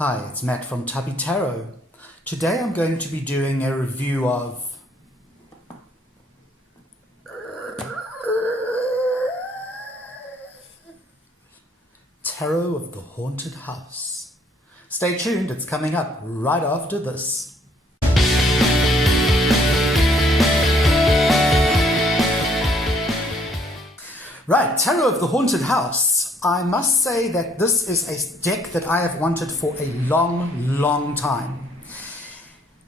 Hi, it's Matt from Tubby Tarot. Today I'm going to be doing a review of Tarot of the Haunted House. Stay tuned, it's coming up right after this. Right, Tarot of the Haunted House. I must say that this is a deck that I have wanted for a long time.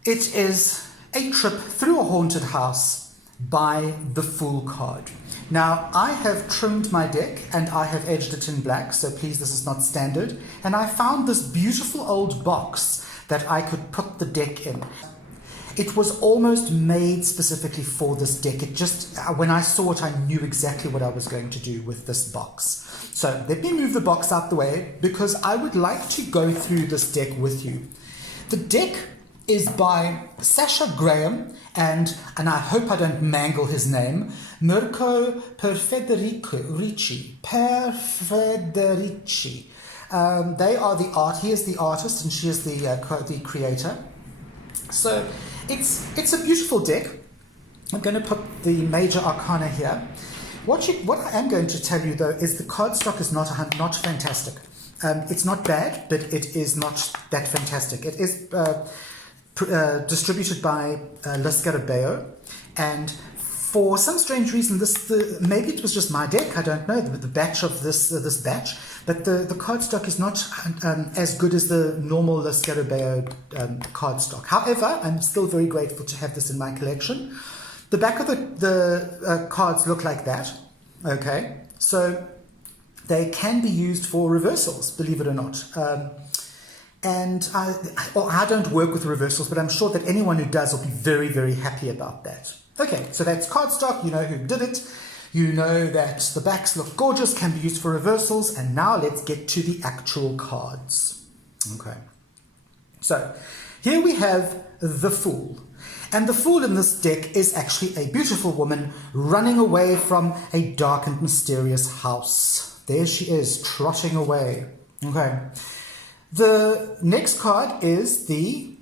It is a trip through a haunted house by the Fool card. Now, I have trimmed my deck and I have edged it in black, so please, this is not standard. And I found this beautiful old box that I could put the deck in. It was almost made specifically for this deck. It just, when I saw it, I knew exactly what I was going to do with this box. So let me move the box out the way because I would like to go through this deck with you. The deck is by Sasha Graham and I hope I don't mangle his name, Mirko Perfederici. They are the art. He is the artist and she is the creator. So it's a beautiful deck. I'm going to put the major arcana here. What I am going to tell you though is the cardstock is not fantastic. It's not bad, but it is not that fantastic. It is distributed by Scarabeo, and for some strange reason, maybe it was just my deck. I don't know the batch of this batch, but the cardstock is not as good as the normal Scarabeo cardstock. However, I'm still very grateful to have this in my collection. The back of the cards look like that. Okay, so they can be used for reversals, believe it or not. And I don't work with reversals, but I'm sure that anyone who does will be very happy about that. Okay, so that's cardstock. You know who did it. You know that the backs look gorgeous, can be used for reversals. And now let's get to the actual cards. Okay, so here we have the Fool. And the Fool in this deck is actually a beautiful woman running away from a dark and mysterious house. There she is, trotting away. Okay. The next card is the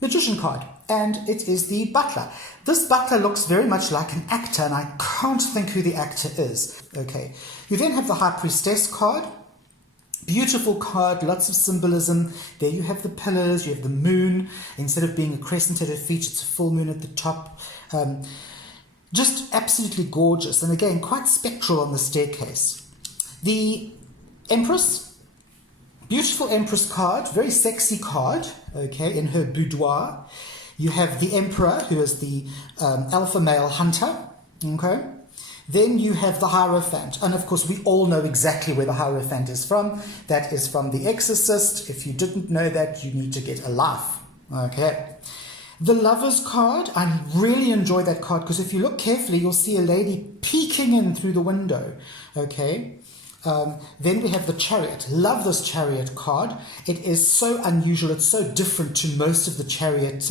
Magician card, and it is the Butler. This Butler looks very much like an actor, and I can't think who the actor is. Okay. You then have the High Priestess card. Beautiful card, lots of symbolism. There you have the pillars, you have the moon. Instead of being a crescent at her feet, it's a full moon at the top. Just absolutely gorgeous, and again, quite spectral on the staircase. The Empress. Beautiful Empress card, very sexy card, okay, in her boudoir. You have the Emperor, who is the alpha male hunter, okay. Then you have the Hierophant, and of course we all know exactly where the Hierophant is from. That is from The Exorcist. If you didn't know that, you need to get a life, okay. The Lovers card, I really enjoy that card because if you look carefully, you'll see a lady peeking in through the window, okay. Then we have the Chariot. Love this Chariot card. It is so unusual. It's so different to most of the Chariot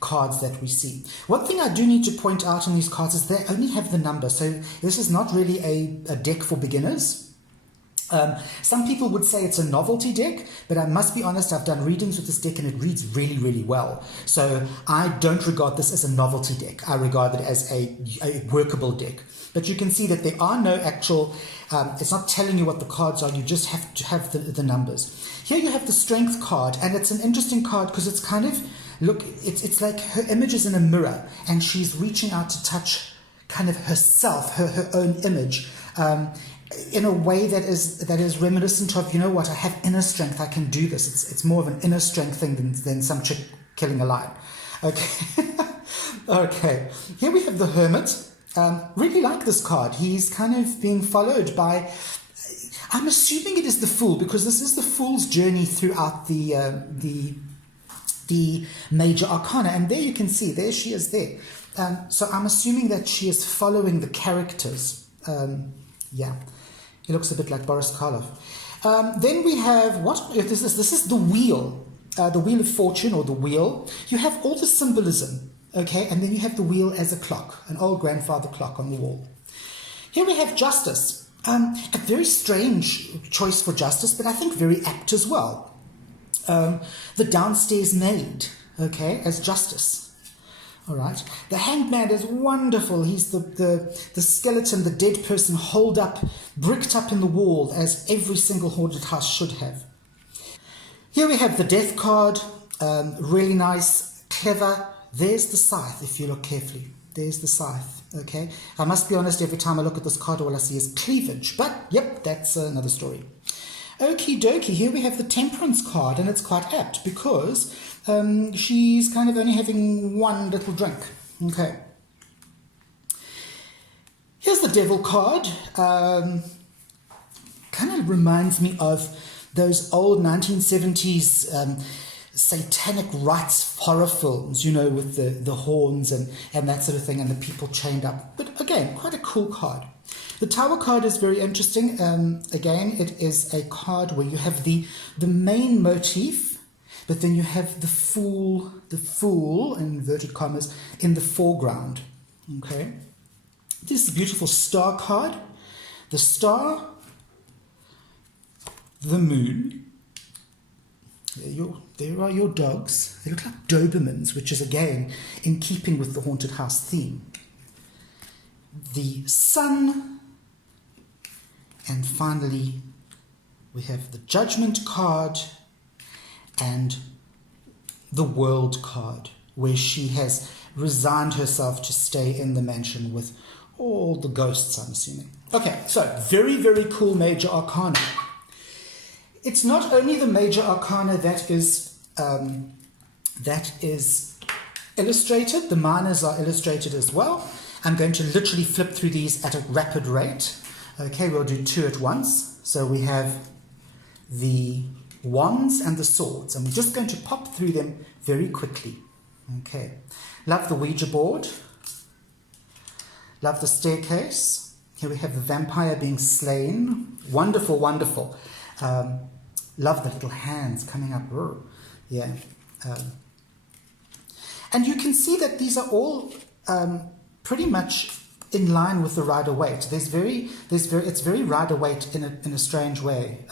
cards that we see. One thing I do need to point out on these cards is they only have the number. So this is not really a deck for beginners. Some people would say it's a novelty deck, but I must be honest, I've done readings with this deck and it reads really well. So I don't regard this as a novelty deck. I regard it as a workable deck. But you can see that there are no actual, it's not telling you what the cards are, you just have to have the numbers. Here you have the Strength card, and it's an interesting card because it's kind of, look, it's like her image is in a mirror and she's reaching out to touch kind of herself, her own image. In a way that is reminiscent of, you know what, I have inner strength, I can do this. It's more of an inner strength thing than some chick killing a lion. Okay. Okay. Here we have the Hermit. Really like this card. He's kind of being followed by, I'm assuming it is the Fool, because this is the Fool's journey throughout the major arcana. And there you can see, there she is there. So I'm assuming that she is following the characters. Yeah. He looks a bit like Boris Karloff. Then we have, what on earth is this? This is the Wheel of Fortune, or the Wheel. You have all the symbolism, okay? And then you have the wheel as a clock, an old grandfather clock on the wall. Here we have Justice. A very strange choice for Justice, but I think very apt as well. the downstairs maid, okay, as Justice. All right. The Hanged Man is wonderful. He's the skeleton, the dead person holed up, bricked up in the wall, as every single haunted house should have. Here we have the Death card. Really nice, clever. There's the scythe, if you look carefully. There's the scythe, okay? I must be honest, every time I look at this card, all I see is cleavage. But, yep, that's another story. Okie dokie, here we have the Temperance card, and it's quite apt because she's kind of only having one little drink. Okay. Here's the Devil card. Kind of reminds me of those old 1970s satanic rites horror films, you know, with the horns and that sort of thing, and the people chained up. But again, quite a cool card. The Tower card is very interesting. Again, it is a card where you have the main motif, but then you have the fool, in inverted commas, in the foreground. Okay. This is a beautiful star card. The star, the moon. There are your dogs. They look like Dobermans, which is again in keeping with the haunted house theme. The sun. And finally, we have the Judgment card and the World card, where she has resigned herself to stay in the mansion with all the ghosts, I'm assuming. Okay, so very, very cool Major Arcana. It's not only the Major Arcana that is illustrated, the minors are illustrated as well. I'm going to literally flip through these at a rapid rate. Okay, we'll do two at once. So we have the wands and the swords, and we're just going to pop through them very quickly. Okay, love the Ouija board. Love the staircase. Here we have the vampire being slain. Wonderful, wonderful. Love the little hands coming up. Yeah. And you can see that these are all pretty much in line with the Rider-Waite. It's very Rider-Waite in a strange way.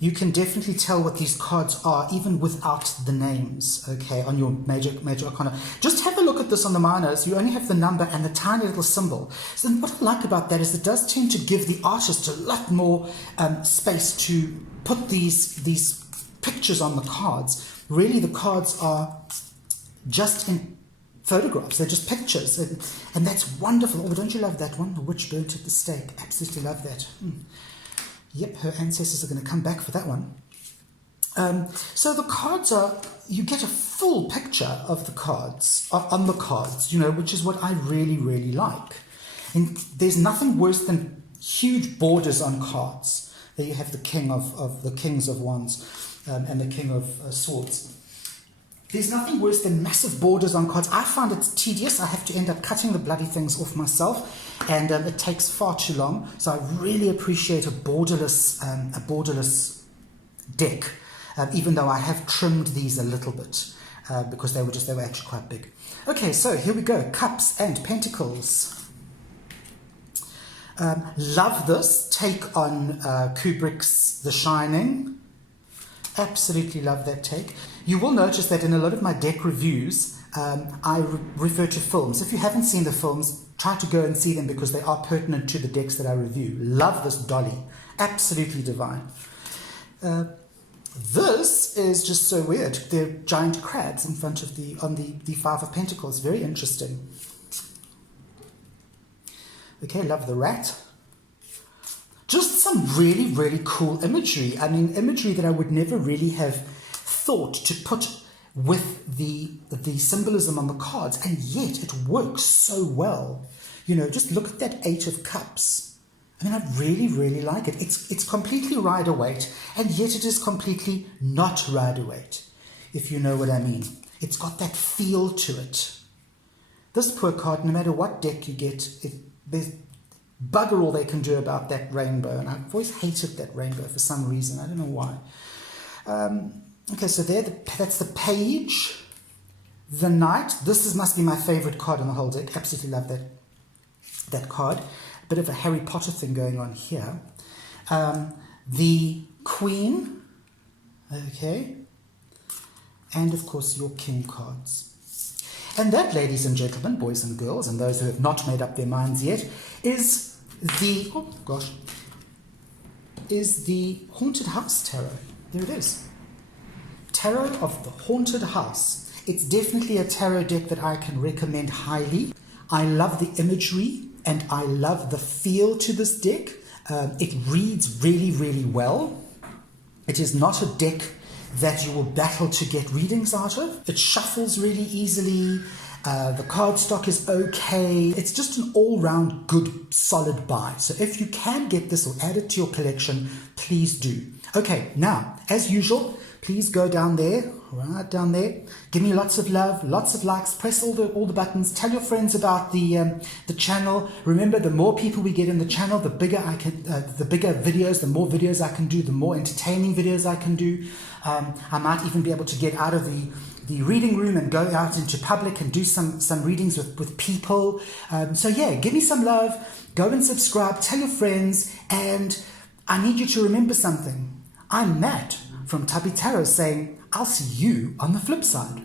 You can definitely tell what these cards are even without the names, okay, on your major arcana. Just have a look at this on the minors. You only have the number and the tiny little symbol. So what I like about that is it does tend to give the artist a lot more space to put these pictures on the cards. Really, the cards are just in photographs. They're just pictures, and that's wonderful. Oh, don't you love that one? The witch burnt at the stake. Absolutely love that. Yep, her ancestors are going to come back for that one. So the cards are, you get a full picture of the cards, on the cards, you know, which is what I really, really like. And there's nothing worse than huge borders on cards. There you have the king of the kings of wands and the king of swords. There's nothing worse than massive borders on cards. I find it tedious. I have to end up cutting the bloody things off myself, and it takes far too long. So I really appreciate a borderless deck, even though I have trimmed these a little bit because they were actually quite big. Okay, so here we go. Cups and Pentacles. Love this take on Kubrick's The Shining. Absolutely love that take. You will notice that in a lot of my deck reviews, I refer to films. If you haven't seen the films, try to go and see them because they are pertinent to the decks that I review. Love this dolly. Absolutely divine. This is just so weird. They're giant crabs in front of the Five of Pentacles. Very interesting. Okay, love the rat. Just some really, really cool imagery. I mean, imagery that I would never really have thought to put with the symbolism on the cards, and yet it works so well. You know, just look at that Eight of Cups. I mean, I really, really like it. It's completely Rider-Waite, and yet it is completely not Rider-Waite, if you know what I mean. It's got that feel to it. This poor card, no matter what deck you get, there's bugger all they can do about that rainbow, and I've always hated that rainbow for some reason. I don't know why. Okay, so that's the page, the knight. This must be my favorite card in the whole deck. Absolutely love that card. Bit of a Harry Potter thing going on here. The queen. Okay, and of course your king cards. And that, ladies and gentlemen, boys and girls, and those who have not made up their minds yet, is the, is the Haunted House Tarot. There it is. Tarot of the Haunted House. It's definitely a tarot deck that I can recommend highly. I love the imagery and I love the feel to this deck. It reads really, really well. It is not a deck that you will battle to get readings out of. It shuffles really easily. The cardstock is okay. It's just an all-round good, solid buy. So if you can get this or add it to your collection, please do. Okay, now, as usual, please go down there, right down there. Give me lots of love, lots of likes. Press all the buttons. Tell your friends about the channel. Remember, the more people we get in the channel, the bigger the bigger videos, the more videos I can do, the more entertaining videos I can do. I might even be able to get out of the reading room and go out into public and do some readings with people. So yeah, give me some love. Go and subscribe. Tell your friends. And I need you to remember something. I'm Matt from Tubby Tarot saying, I'll see you on the flip side.